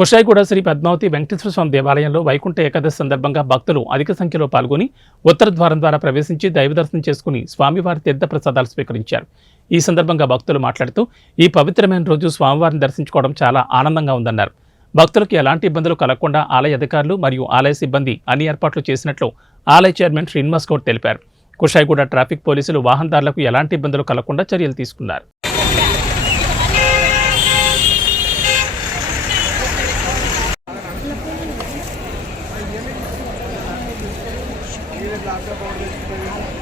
కుషాయిగూడ శ్రీ పద్మావతి వెంకటేశ్వర స్వామి దేవాలయంలో వైకుంఠ ఏకాదశి సందర్భంగా భక్తులు అధిక సంఖ్యలో పాల్గొని ఉత్తర ద్వారం ద్వారా ప్రవేశించి దైవదర్శనం చేసుకుని స్వామివారి తీర్థ ప్రసాదాలు స్వీకరించారు. ఈ సందర్భంగా భక్తులు మాట్లాడుతూ ఈ పవిత్రమైన రోజు స్వామివారిని దర్శించుకోవడం చాలా ఆనందంగా ఉందన్నారు. భక్తులకు ఎలాంటి ఇబ్బందులు కలగకుండా ఆలయ అధికారులు మరియు ఆలయ సిబ్బంది అన్ని ఏర్పాట్లు చేసినట్లు ఆలయ చైర్మన్ శ్రీనివాస్ గౌడ్ తెలిపారు. కుషాయిగూడ ట్రాఫిక్ పోలీసులు వాహనదారులకు ఎలాంటి ఇబ్బందులు కలగకుండా చర్యలు తీసుకున్నారు. ये